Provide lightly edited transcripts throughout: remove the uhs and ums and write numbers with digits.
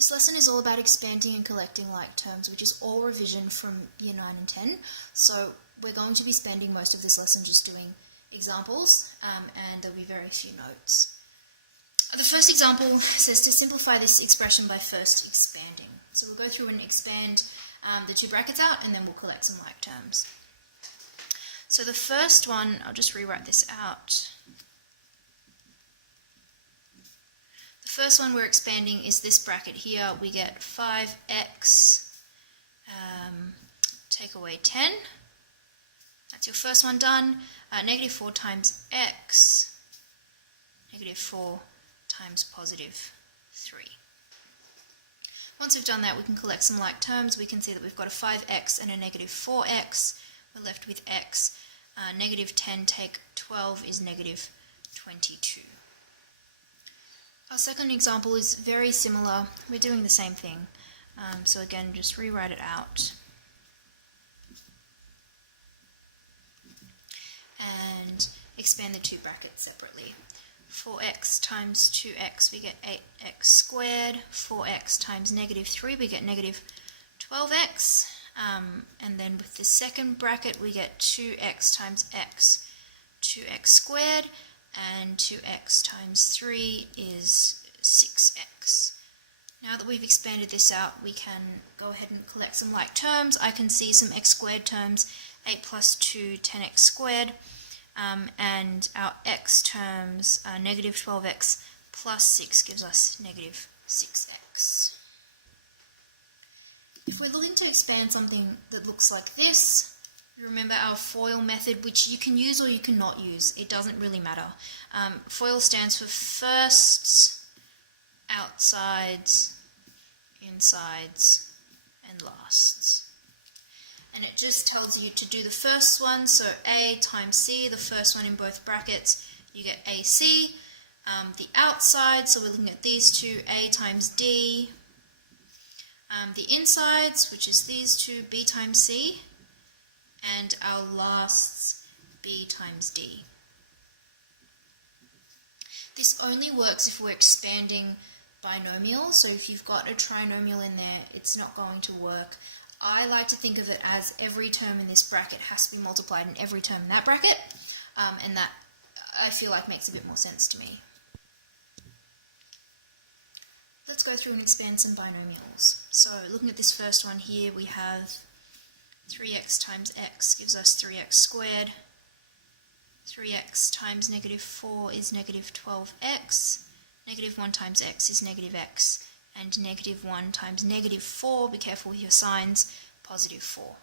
This lesson is all about expanding and collecting like terms, which is all revision from Year 9 and 10. So we're going to be spending most of this lesson just doing examples, and there'll be very few notes. The first example says to simplify this expression by first expanding. So we'll go through and expand the two brackets out, and then we'll collect some like terms. So the first one, I'll just rewrite this out. The first one we're expanding is this bracket here. We get 5x, take away 10. That's your first one done. Negative 4 times x, negative 4 times positive 3. Once we've done that, we can collect some like terms. We can see that we've got a 5x and a negative 4x. We're left with x. Negative 10 take 12 is negative 22. Our second example is very similar. We're doing the same thing. So again, just rewrite it out. And expand the two brackets separately. 4x times 2x, we get 8x squared. 4x times negative 3, we get negative 12x. And then with the second bracket, we get 2x times x, 2x squared. And 2x times 3 is 6x. Now that we've expanded this out, we can go ahead and collect some like terms. I can see some x squared terms, 8 plus 2, 10x squared. And our x terms, negative 12x plus 6 gives us negative 6x. If we're looking to expand something that looks like this, remember our FOIL method, which you can use or you cannot use. It doesn't really matter. FOIL stands for firsts, outsides, insides, and lasts. And it just tells you to do the first one, so A times C, the first one in both brackets, you get AC. The outside, so we're looking at these two, A times D. The insides, which is these two, B times C. And our lasts, B times D. This only works if we're expanding binomials, so if you've got a trinomial in there, it's not going to work. I like to think of it as every term in this bracket has to be multiplied in every term in that bracket, and that I feel like makes a bit more sense to me. Let's go through and expand some binomials. So looking at this first one here, we have 3x times x gives us 3x squared. 3x times negative 4 is negative 12x. Negative 1 times x is negative x. And negative 1 times negative 4, be careful with your signs, positive 4.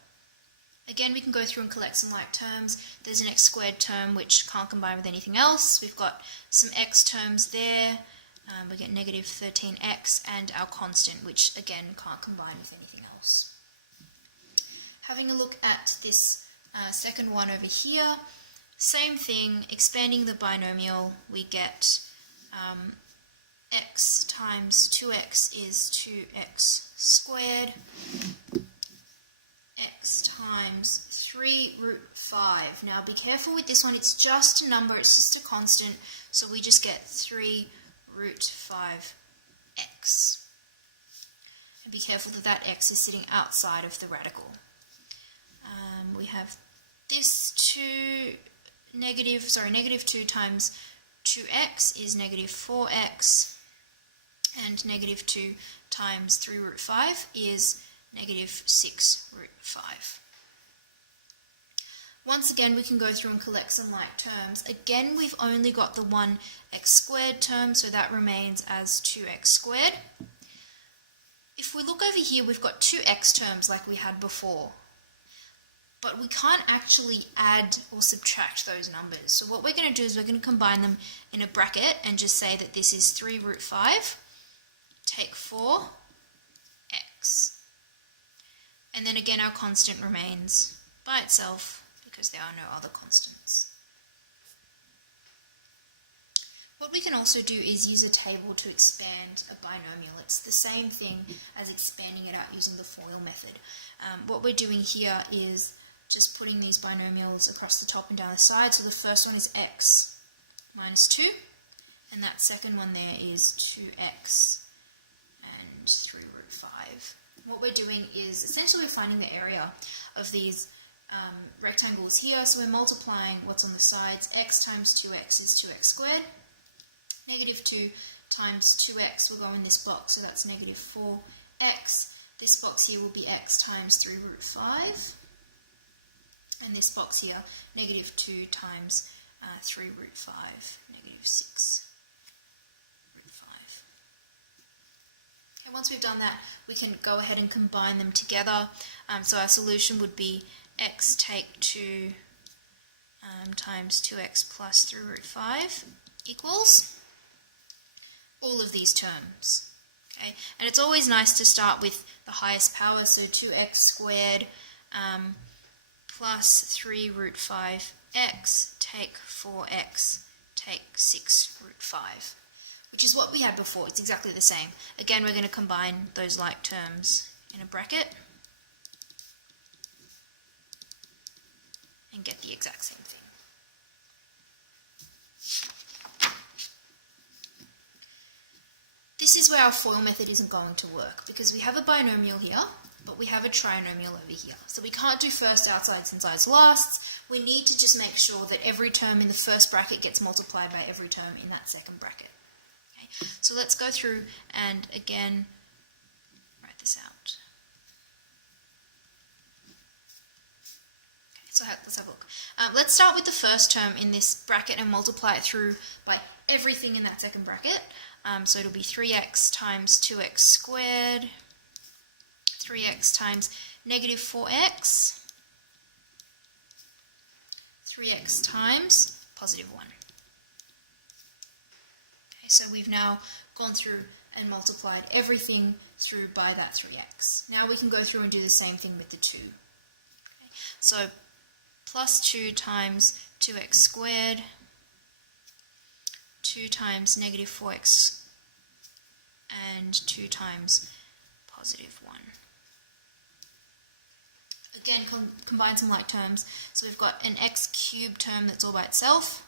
Again, we can go through and collect some like terms. There's an x squared term which can't combine with anything else. We've got some x terms there. We get negative 13x and our constant, which again can't combine with anything else. Having a look at this second one over here, same thing, expanding the binomial, we get x times 2x is 2x squared, x times 3 root 5. Now be careful with this one, it's just a number, it's just a constant, so we just get 3 root 5x. And be careful that that x is sitting outside of the radical. We have this negative 2 times 2x is negative 4x, and negative 2 times 3 root 5 is negative 6 root 5. Once again, we can go through and collect some like terms. Again, we've only got the one x squared term, so that remains as 2x squared. If we look over here, we've got two x terms like we had before. But we can't actually add or subtract those numbers. So what we're going to do is we're going to combine them in a bracket and just say that this is 3 root 5, take 4, x. And then again our constant remains by itself because there are no other constants. What we can also do is use a table to expand a binomial. It's the same thing as expanding it out using the FOIL method. What we're doing here is just putting these binomials across the top and down the side. So the first one is x minus 2, and that second one there is 2x and 3 root 5. What we're doing is essentially finding the area of these rectangles here. So we're multiplying what's on the sides. X times 2x is 2x squared. Negative 2 times 2x will go in this box, so that's negative 4x. This box here will be x times 3 root 5. And this box here, negative 2 times 3 root 5, negative 6 root 5. Okay, once we've done that, we can go ahead and combine them together. So our solution would be x take 2 times 2x plus 3 root 5 equals all of these terms. Okay, and it's always nice to start with the highest power, so 2x squared plus 3 root 5x take 4x take 6 root 5, which is what we had before. It's exactly the same. Again, we're going to combine those like terms in a bracket and get the exact same thing. This is where our FOIL method isn't going to work, because we have a binomial here, but we have a trinomial over here. So we can't do first outsides and sides lasts. We need to just make sure that every term in the first bracket gets multiplied by every term in that second bracket. Okay? So let's go through and again write this out. Okay, so let's have a look. Let's start with the first term in this bracket and multiply it through by everything in that second bracket. So it'll be 3x times 2x squared, 3x times negative 4x, 3x times positive 1. Okay, so we've now gone through and multiplied everything through by that 3x. Now we can go through and do the same thing with the 2. Okay, so plus 2 times 2x squared, 2 times negative 4x, and 2 times positive 1. Again, combine some like terms. So we've got an x cubed term that's all by itself.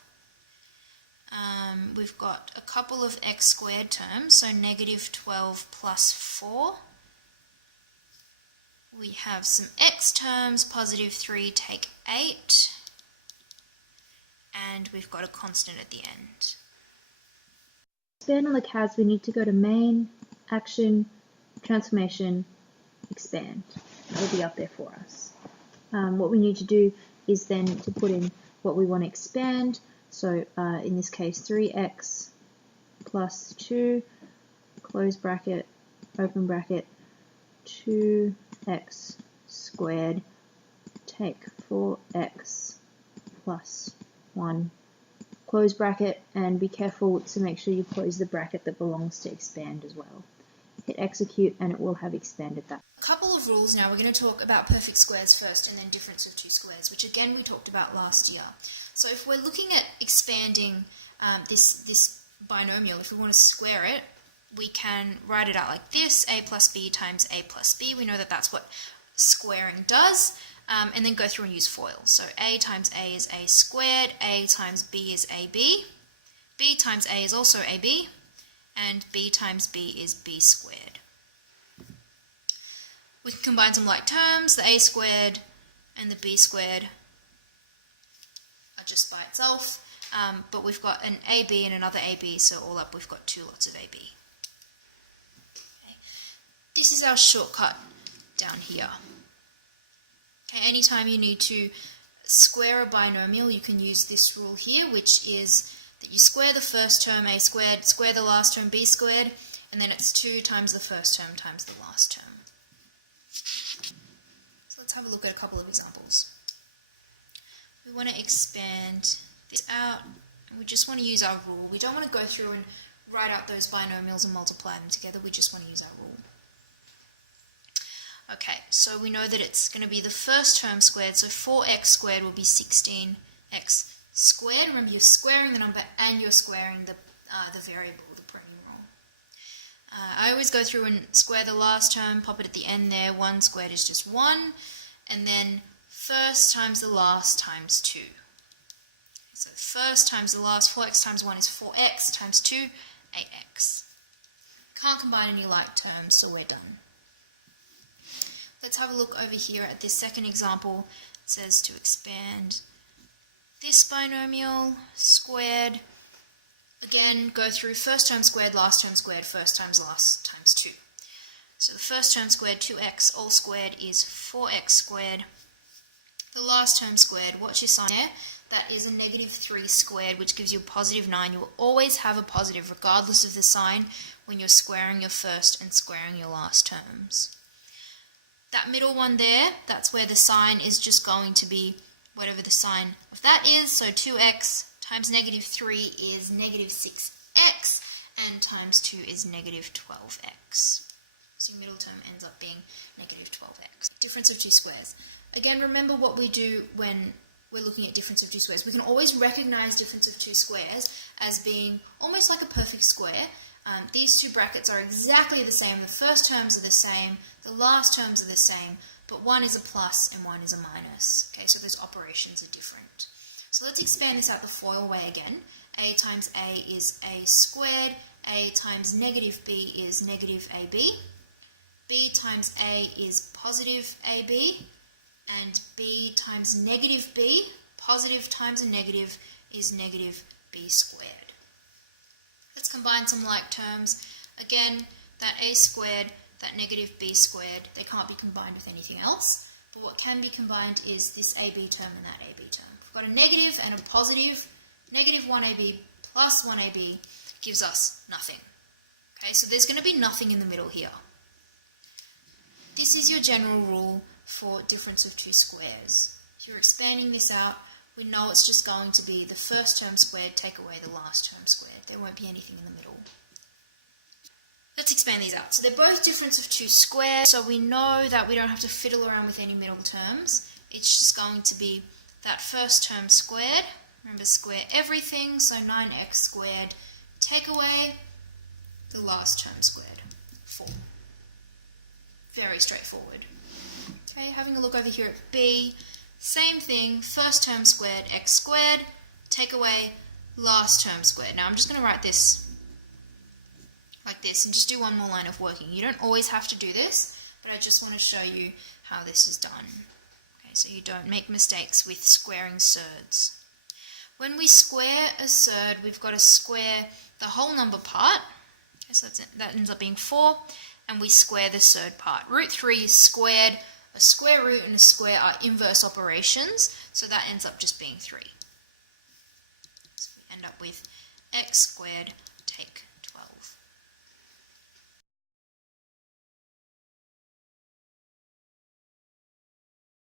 We've got a couple of x squared terms, so negative 12 plus 4. We have some x terms, positive 3 take 8. And we've got a constant at the end. Expand on the CADs, we need to go to main, action, transformation, expand. That will be up there for us. What we need to do is then to put in what we want to expand. So in this case 3x plus 2, close bracket, open bracket, 2x squared, take 4x plus 1, close bracket, and be careful to make sure you close the bracket that belongs to expand as well. Hit execute and it will have expanded that. A couple of rules now. We're going to talk about perfect squares first and then difference of two squares, which again we talked about last year. So if we're looking at expanding this binomial, if we want to square it, we can write it out like this: a plus b times a plus b. We know that that's what squaring does. And then go through and use FOIL. So a times a is a squared, a times b is ab, b times a is also ab, and b times b is b squared. We can combine some like terms. The a squared and the b squared are just by itself, but we've got an ab and another ab, so all up we've got 2 lots of ab. Okay. This is our shortcut down here. Okay, anytime you need to square a binomial, you can use this rule here, which is that you square the first term, a squared, square the last term, b squared, and then it's 2 times the first term times the last term. So let's have a look at a couple of examples. We want to expand this out, and we just want to use our rule. We don't want to go through and write out those binomials and multiply them together. We just want to use our rule. Okay, so we know that it's going to be the first term squared, so 4x squared will be 16x squared. Remember, you're squaring the number and you're squaring the variable, the polynomial. I always go through and square the last term, pop it at the end there. 1 squared is just 1, and then first times the last times 2. So first times the last, 4x times 1 is 4x times 2, 8x. Can't combine any like terms, so we're done. Let's have a look over here at this second example. It says to expand this binomial squared. Again, go through first term squared, last term squared, first times last times 2. So the first term squared, 2x all squared, is 4x squared. The last term squared, what's your sign there? That is a negative 3 squared, which gives you a positive 9. You will always have a positive, regardless of the sign, when you're squaring your first and squaring your last terms. That middle one there, that's where the sign is just going to be whatever the sign of that is. So 2x times negative 3 is negative 6x, and times 2 is negative 12x. So your middle term ends up being negative 12x. Difference of two squares. Again, remember what we do when we're looking at difference of two squares. We can always recognize difference of two squares as being almost like a perfect square. These two brackets are exactly the same. The first terms are the same, the last terms are the same, but one is a plus and one is a minus. Okay, so those operations are different. So let's expand this out the FOIL way again. A times A is A squared. A times negative B is negative AB. B times A is positive AB. And B times negative B, positive times a negative, is negative B squared. Let's combine some like terms. Again, that A squared, that negative B squared, they can't be combined with anything else. But what can be combined is this AB term and that AB term. We've got a negative and a positive. Negative 1AB plus 1AB gives us nothing. Okay, so there's going to be nothing in the middle here. This is your general rule for difference of two squares. If you're expanding this out, we know it's just going to be the first term squared take away the last term squared. There won't be anything in the middle. Let's expand these out. So they're both difference of two squares, so we know that we don't have to fiddle around with any middle terms. It's just going to be that first term squared. Remember, square everything, so 9x squared. Take away the last term squared, 4. Very straightforward. Okay, having a look over here at B, same thing, first term squared, x squared, take away last term squared. Now I'm just going to write this like this and just do one more line of working. You don't always have to do this, but I just want to show you how this is done. Okay, so you don't make mistakes with squaring surds. When we square a surd, we've got to square the whole number part. Okay, so that ends up being 4, and we square the surd part. Root 3 squared. A square root and a square are inverse operations, so that ends up just being 3. So we end up with x squared take